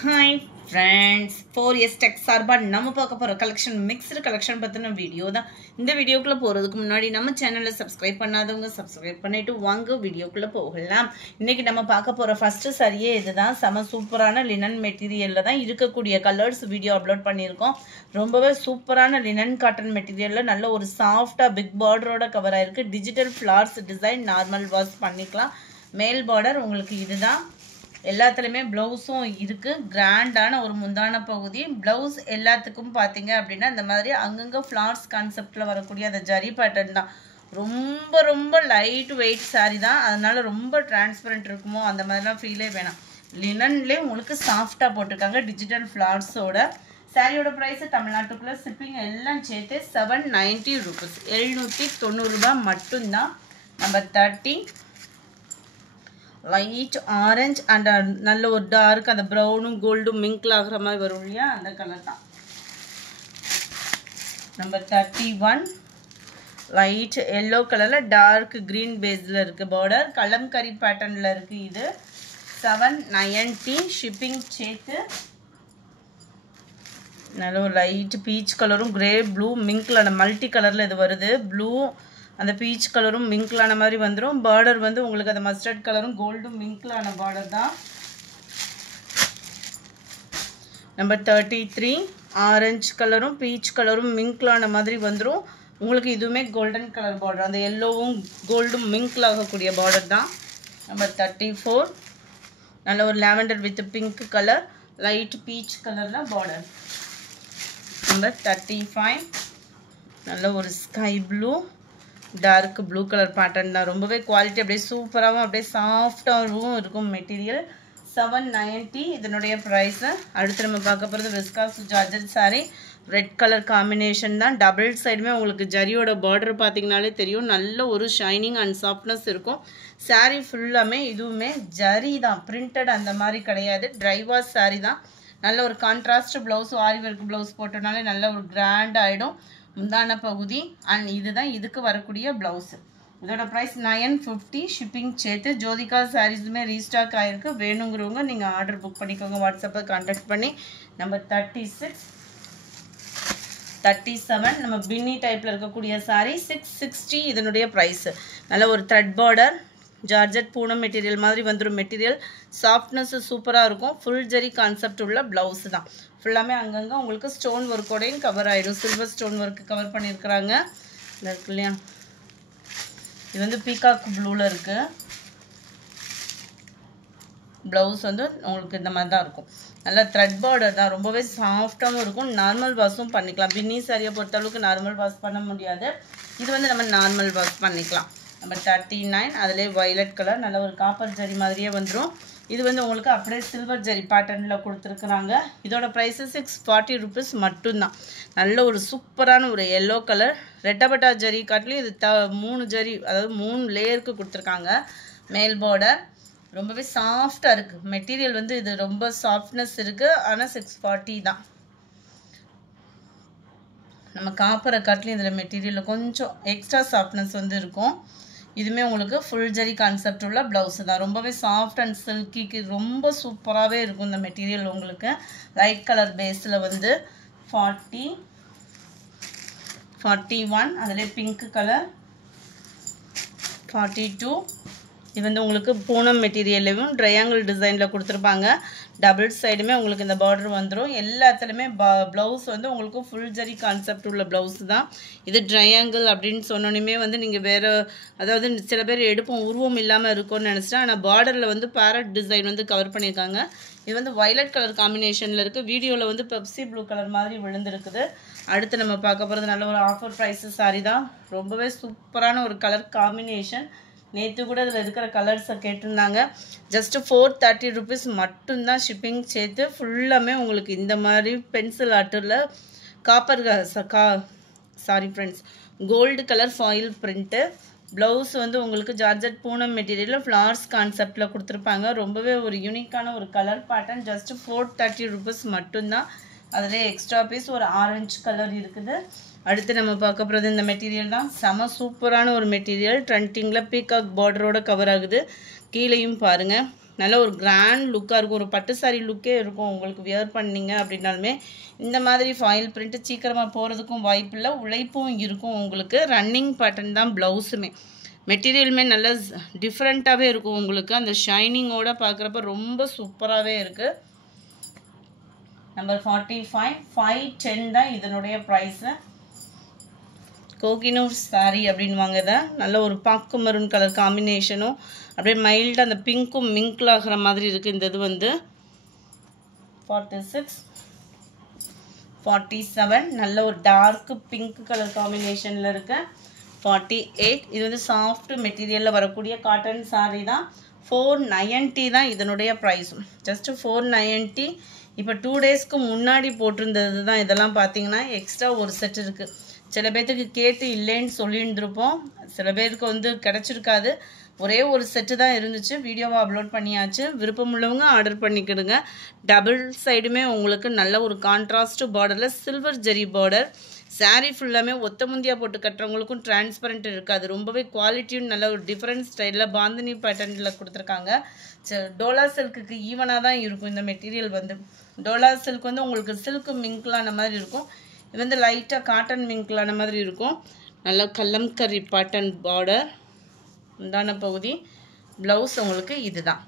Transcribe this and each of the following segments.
Hi friends, 4S Tech சார்பா நம்ம பார்க்க போற கலெக்ஷன் மிக்ஸ்டு கலெக்ஷன் பத்தின வீடியோ தான். இந்த வீடியோக்குள்ள போறதுக்கு முன்னாடி நம்ம சேனலை சப்ஸ்கிரைப் பண்ணாதவங்க சப்ஸ்கிரைப் பண்ணிட்டு வாங்க வீடியோக்குள்ள போகலாம். இன்னைக்கு நம்ம பார்க்க போற ஃபர்ஸ்ட் சரியே இதுதான். செம சூப்பரான லினன் மெட்டீரியல்ல தான் இருக்கக்கூடிய கலர்ஸ் வீடியோ அப்லோட் பண்ணியிருக்கோம். ரொம்பவே சூப்பரான லினன் காட்டன் மெட்டீரியல்ல நல்ல ஒரு சாஃப்டா பிக் பார்டரோட கவர் ஆயிருக்கு. Digital flares design normal wash பண்ணிக்கலாம். மேல் பார்டர் உங்களுக்கு இதுதான். எல்லாத்துலயுமே ப்ளவுஸும் இருக்கு. கிராண்டான ஒரு முந்தான பகுதி. ப்ளவுஸ் எல்லாத்துக்கும் பார்த்தீங்க அப்படின்னா இந்த மாதிரி அங்கங்க ஃப்ளார்ஸ் கான்செப்ட்ல வரக்கூடிய அந்த ஜரி பேட்டர்ன் தான். ரொம்ப ரொம்ப லைட் வெயிட் சாரி தான். அதனால ரொம்ப டிரான்ஸ்பரண்ட் இருக்குமோ அந்த மாதிரிலாம் ஃபீலே வேணாம். லினன்லேயே உங்களுக்கு சாஃப்டாக போட்டிருக்காங்க டிஜிட்டல் ஃப்ளார்ஸோட. சாரியோட ப்ரைஸ் தமிழ்நாட்டுக்குள்ள ஷிப்பிங் எல்லாம் சேர்த்து 790 ரூபீஸ், 790 ரூபாய் மட்டும்தான். நம்பர் 30 லைட் ஆரஞ்ச் அண்ட் நல்ல ஒரு டார்க் அந்த ப்ரௌனும் கோல்டும் மிங்கிள் ஆகிற மாதிரி வரும் இல்லையா, அந்த கலர் தான். நம்பர் 31 லைட் எல்லோ கலரில் டார்க் க்ரீன் பேஸில் இருக்குது. பார்டர் கலம்கரி பேட்டர்னில் இருக்குது. இது 790 ஷிப்பிங் சேர்த்து. நல்ல ஒரு லைட் பீச் கலரும் கிரே ப்ளூ மிங்கிளான மல்டி கலரில் இது வருது. ப்ளூ அந்த பீச் கலரும் மிங்கிளான மாதிரி வந்துடும். பார்டர் வந்து உங்களுக்கு அந்த மஸ்டர்ட் கலரும் கோல்டும் மிங்கிளான பார்டர் தான். நம்பர் 33 ஆரஞ்சு கலரும் பீச் கலரும் மிங்கிளான மாதிரி வந்துடும். உங்களுக்கு இதுவுமே கோல்டன் கலர் பார்டர், அந்த எல்லோவும் கோல்டும் மிங்கிள் ஆகக்கூடிய பார்டர் தான். நம்பர் 34 நல்ல ஒரு lavender with pink colour light peach கலரில் பார்டர். நம்பர் 35 நல்ல ஒரு sky blue dark blue colour pattern தான். ரொம்பவே குவாலிட்டி அப்படியே சூப்பராகவும் அப்படியே சாஃப்டாகவும் இருக்கும் மெட்டீரியல். 790 இதனுடைய ப்ரைஸு. அடுத்து நம்ம பார்க்க போகிறது viscose georgette sari. Red colour combination தான். டபுள் சைடுமே உங்களுக்கு ஜரியோட பார்டர் பார்த்தீங்கனாலே தெரியும். நல்ல ஒரு ஷைனிங் அண்ட் சாஃப்ட்னஸ் இருக்கும். சாரீ ஃபுல்லாமே இதுவுமே ஜரி தான், பிரிண்டட் அந்த மாதிரி கிடையாது. ட்ரை வாஷ் சாரீ தான். நல்ல ஒரு கான்ட்ராஸ்ட் ப்ளவுஸ் ஆரி ஒர்க் ப்ளவுஸ் போட்டோனாலே நல்ல ஒரு கிராண்ட் ஆகிடும் முந்தான பகுதி. அண்ட் இதுதான் இதுக்கு வரக்கூடிய ப்ளவுஸு. இதோட ப்ரைஸ் 950 ஷிப்பிங் சேர்த்து. ஜோதிகா சாரீஸுமே ரீஸ்டாக் ஆகிருக்கு. வேணுங்கிறவங்க நீங்கள் ஆர்டர் புக் பண்ணிக்கோங்க வாட்ஸ்அப்பை கான்டாக்ட் பண்ணி. நம்பர் 36 37 நம்ம பின்னி டைப்பில் இருக்கக்கூடிய சாரீ 660 இதனுடைய ப்ரைஸு. நல்ல ஒரு thread border georgette Poonam material மாதிரி வந்துடும். மெட்டீரியல் சாஃப்ட்னஸ் சூப்பராக இருக்கும். ஃபுல் ஜரி கான்செப்ட் உள்ள ப்ளவுஸு தான். ஃபுல்லாமே அங்கங்கே உங்களுக்கு ஸ்டோன் ஒர்க்கோடையும் கவர் ஆகிடும். சில்வர் ஸ்டோன் ஒர்க்கு கவர் பண்ணியிருக்கிறாங்க. இந்த இருக்கு இல்லையா, இது வந்து பீகாக் ப்ளூவில் இருக்குது. ப்ளவுஸ் வந்து உங்களுக்கு இந்த மாதிரி தான் இருக்கும். நல்ல த்ரெட் பார்டர் தான். ரொம்பவே சாஃப்டாகவும் இருக்கும். நார்மல் வாஷும் பண்ணிக்கலாம். பின்னி சாரியை பொறுத்தளவுக்கு நார்மல் வாஷ் பண்ண முடியாது. இது வந்து நம்ம நார்மல் வாஷ் பண்ணிக்கலாம். நம்பர் 39 அதிலே வயலட் கலர் நல்ல ஒரு காப்பர் ஜரி மாதிரியே வந்துடும். இது வந்து உங்களுக்கு அப்படியே சில்வர் ஜரி பேட்டர்னில் கொடுத்துருக்குறாங்க. இதோட ப்ரைஸு 640 ரூபீஸ் மட்டும்தான். நல்ல ஒரு சூப்பரான ஒரு எல்லோ கலர் ரெட்டபட்டா ஜரி காட்டிலையும் இது 3 ஜரி, அதாவது 3 லேயருக்கு கொடுத்துருக்காங்க. மேல் பார்டர் ரொம்பவே சாஃப்டாக இருக்குது. மெட்டீரியல் வந்து இது ரொம்ப சாஃப்ட்னஸ் இருக்குது. ஆனால் 640 தான். நம்ம காப்பரை காட்டிலையும் இதில் மெட்டீரியலில் கொஞ்சம் எக்ஸ்ட்ரா சாஃப்ட்னஸ் வந்து இருக்கும். இதுவுமே உங்களுக்கு ஃபுல் ஜரி கான்செப்ட் உள்ள ப்ளவுஸு தான். ரொம்பவே சாஃப்ட் அண்ட் சில்கிக்கு ரொம்ப சூப்பராகவே இருக்கும் இந்த மெட்டீரியல். உங்களுக்கு லைட் கலர் பேஸில் வந்து 40 41 அதில் பிங்க் கலர் 42. இது வந்து உங்களுக்கு பூனம் மெட்டீரியல்லையும் ட்ரையாங்கிள் டிசைனில் கொடுத்துருப்பாங்க. டபுள் சைடுமே உங்களுக்கு இந்த பார்டர் வந்துடும். எல்லாத்துலேயுமே ப்ளவுஸ் வந்து உங்களுக்கு ஃபுல் ஜரி கான்செப்ட் உள்ள ப்ளவுஸ் தான். இது ட்ரையாங்கிள் அப்படின்னு சொன்னோன்னே வந்து நீங்கள் வேறு, அதாவது சில பேர் எடுப்போம் உருவம் இல்லாமல் இருக்கும்னு நினச்சிட்டா, ஆனால் பார்டரில் வந்து பேரட் டிசைன் வந்து கவர் பண்ணியிருக்காங்க. இது வந்து வயலட் கலர் காம்பினேஷனில் இருக்குது. வீடியோவில் வந்து பெப்சி ப்ளூ கலர் மாதிரி விழுந்துருக்குது. அடுத்து நம்ம பார்க்க போகிறது நல்ல ஒரு ஆஃபர் ப்ரைஸு சாரி தான். ரொம்பவே சூப்பரான ஒரு கலர் காம்பினேஷன். நேற்று கூட இதில் இருக்கிற கலர்ஸை கேட்டிருந்தாங்க. ஜஸ்ட்டு 430 ரூபீஸ் மட்டும்தான் ஷிப்பிங் சேர்த்து. ஃபுல்லாமே உங்களுக்கு இந்த மாதிரி பென்சில் ஆர்ட்டில் copper sari friends gold colour foil print. Blouse வந்து உங்களுக்கு ஜார்ஜெட் பூனம் மெட்டீரியலில் ஃப்ளார்ஸ் கான்செப்டில் கொடுத்துருப்பாங்க. ரொம்பவே ஒரு யூனிக்கான ஒரு கலர் பேட்டர்ன். ஜஸ்ட்டு 430 ரூபீஸ் மட்டும்தான். அதில் எக்ஸ்ட்ரா பீஸ் ஒரு ஆரஞ்சு கலர் இருக்குது. அடுத்து நம்ம பார்க்க போகிறது இந்த மெட்டீரியல் தான். செம சூப்பரான ஒரு மெட்டீரியல். ட்ரெண்டிங்கில் பீகாக் பார்டரோட கவர் ஆகுது. கீழேயும் பாருங்கள் நல்ல ஒரு கிராண்ட் லுக்காக இருக்கும். ஒரு பட்டு சாரி லுக்கே இருக்கும் உங்களுக்கு வியர் பண்ணிங்க அப்படின்னாலுமே. இந்த மாதிரி ஃபாயில் பிரிண்ட்டு சீக்கிரமாக போகிறதுக்கும் வாய்ப்பு இல்லை, உழைப்பும் இருக்கும் உங்களுக்கு. ரன்னிங் பேட்டர்ன் தான் ப்ளவுஸுமே. மெட்டீரியலுமே நல்ல டிஃப்ரெண்ட்டாகவே இருக்கும் உங்களுக்கு. அந்த ஷைனிங்கோடு பார்க்குறப்ப ரொம்ப சூப்பராகவே இருக்குது. நம்பர் 45 510 தான் இதனுடைய ப்ரைஸு. கோகினூர் சாரீ அப்படின்வாங்க இதை. நல்ல ஒரு பாக்கு மரூன் கலர் காம்பினேஷனும் அப்படியே மைல்டாக அந்த பிங்க்கும் மிங்கிள் ஆகிற மாதிரி இருக்குது. இந்த இது வந்து 46 47 நல்ல ஒரு டார்க்கு பிங்க் கலர் காம்பினேஷனில் இருக்குது. 48 இது வந்து சாஃப்ட் மெட்டீரியலில் வரக்கூடிய காட்டன் சாரீ தான். 490 தான் இதனுடைய ப்ரைஸும். ஜஸ்ட்டு 490. இப்போ 2 டேஸ்க்கு முன்னாடி போட்டிருந்தது தான் இதெல்லாம். பார்த்தீங்கன்னா எக்ஸ்ட்ரா ஒரு செட் இருக்குது. சில பேர்த்துக்கு கேட்டு இல்லைன்னு சொல்லியிருந்துருப்போம், சில பேருக்கு வந்து கிடச்சிருக்காது. ஒரே ஒரு செட்டு தான் இருந்துச்சு, வீடியோவை அப்லோட் பண்ணியாச்சு. விருப்பம் உள்ளவங்க ஆர்டர் பண்ணிக்கிடுங்க. டபுள் சைடுமே உங்களுக்கு நல்ல ஒரு கான்ட்ராஸ்ட் பார்டரில் சில்வர் ஜெரி பார்டர். சாரீ ஃபுல்லாமே ஒத்த முந்தியாக போட்டு கட்டுறவங்களுக்கும் டிரான்ஸ்பரண்ட் இருக்காது. ரொம்பவே குவாலிட்டியும் நல்ல ஒரு டிஃப்ரெண்ட் ஸ்டைலில் பாந்தினி பேட்டர்னில் கொடுத்துருக்காங்க. டோலா சில்க்குக்கு ஈவனாக தான் இருக்கும் இந்த மெட்டீரியல் வந்து. டோலா சில்க் வந்து உங்களுக்கு சில்க்கு மிங்க்லான மாதிரி இருக்கும். இது வந்து லைட்டாக காட்டன் மிங்க்லான மாதிரி இருக்கும். நல்லா கல்லம்கரி பேட்டர்ன் பார்டர் உண்டான பகுதி. ப்ளவுஸ் உங்களுக்கு இதுதான்.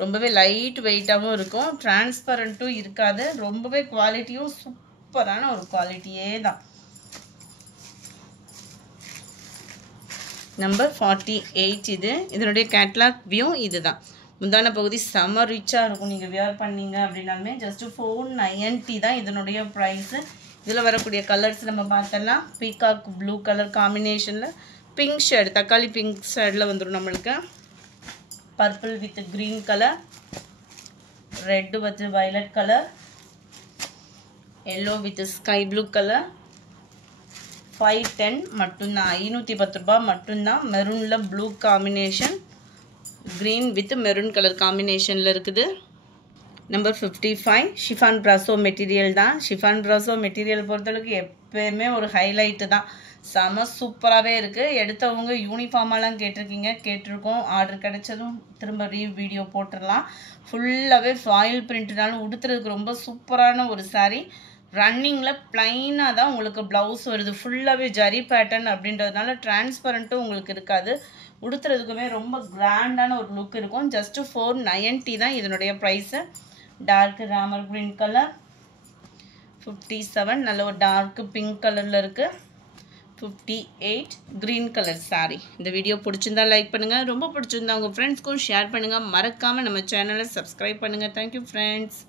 ரொம்பவே லைட் வெயிட்டாகவும் இருக்கும், டிரான்ஸ்பரண்ட்டும் இருக்காது. ரொம்பவே குவாலிட்டியும் சூப்பரான ஒரு குவாலிட்டியே தான். நம்பர் 48 இது. இதனுடைய கேட்லாக் வியூ இதுதான். முந்தான பகுதி செம ரிச்சாக இருக்கும் நீங்கள் வியர் பண்ணிங்க அப்படின்னாலுமே. ஜஸ்ட்டு 490 தான் இதனுடைய ப்ரைஸு. இதில் வரக்கூடிய கலர்ஸ் நம்ம பார்த்தலாம். பீகாக் ப்ளூ கலர் காம்பினேஷனில் பிங்க் ஷேடு, தக்காளி பிங்க் ஷேடில் வந்துடும் நம்மளுக்கு. Purple with green colour, red with violet colour, yellow with sky blue colour. 510 மட்டும்தான், 510 ரூபா மட்டும்தான். மெரூனில் blue combination, green with maroon colour காம்பினேஷனில் இருக்குது. நம்பர் 55 ஷிஃபான் ப்ராசோ மெட்டீரியல் தான். ஷிஃபான் ப்ராசோ மெட்டீரியல் பொறுத்தளவுக்கு எப்போயுமே ஒரு ஹைலைட்டு தான். செம சூப்பராகவே இருக்குது. எடுத்தவங்க யூனிஃபார்மெல்லாம் கேட்டிருக்கோம். ஆர்டர் கிடைச்சதும் திரும்ப வீடியோ போட்டுடலாம். ஃபுல்லாகவே ஃபாயில் பிரிண்ட்னாலும் உடுத்துறதுக்கு ரொம்ப சூப்பரான ஒரு சாரீ. ரன்னிங்கில் ப்ளைனாக தான் உங்களுக்கு ப்ளவுஸ் வருது. ஃபுல்லாகவே ஜரி பேட்டர்ன் அப்படின்றதுனால டிரான்ஸ்பரண்ட்டும் உங்களுக்கு இருக்காது. உடுத்துறதுக்குமே ரொம்ப கிராண்டான ஒரு லுக் இருக்கும். ஜஸ்ட்டு 490 தான் இதனுடைய price. Dark Ramar green colour. 57 நல்ல ஒரு டார்க் பிங்க் கலரில் இருக்குது. 58 க்ரீன் கலர் சாரீ. இந்த வீடியோ பிடிச்சிருந்தா லைக் பண்ணுங்கள், ரொம்ப பிடிச்சிருந்தா உங்கள் ஃப்ரெண்ட்ஸ்க்கும் ஷேர் பண்ணுங்கள். மறக்காமல் நம்ம சேனலை சப்ஸ்கிரைப் பண்ணுங்கள். Thank you friends.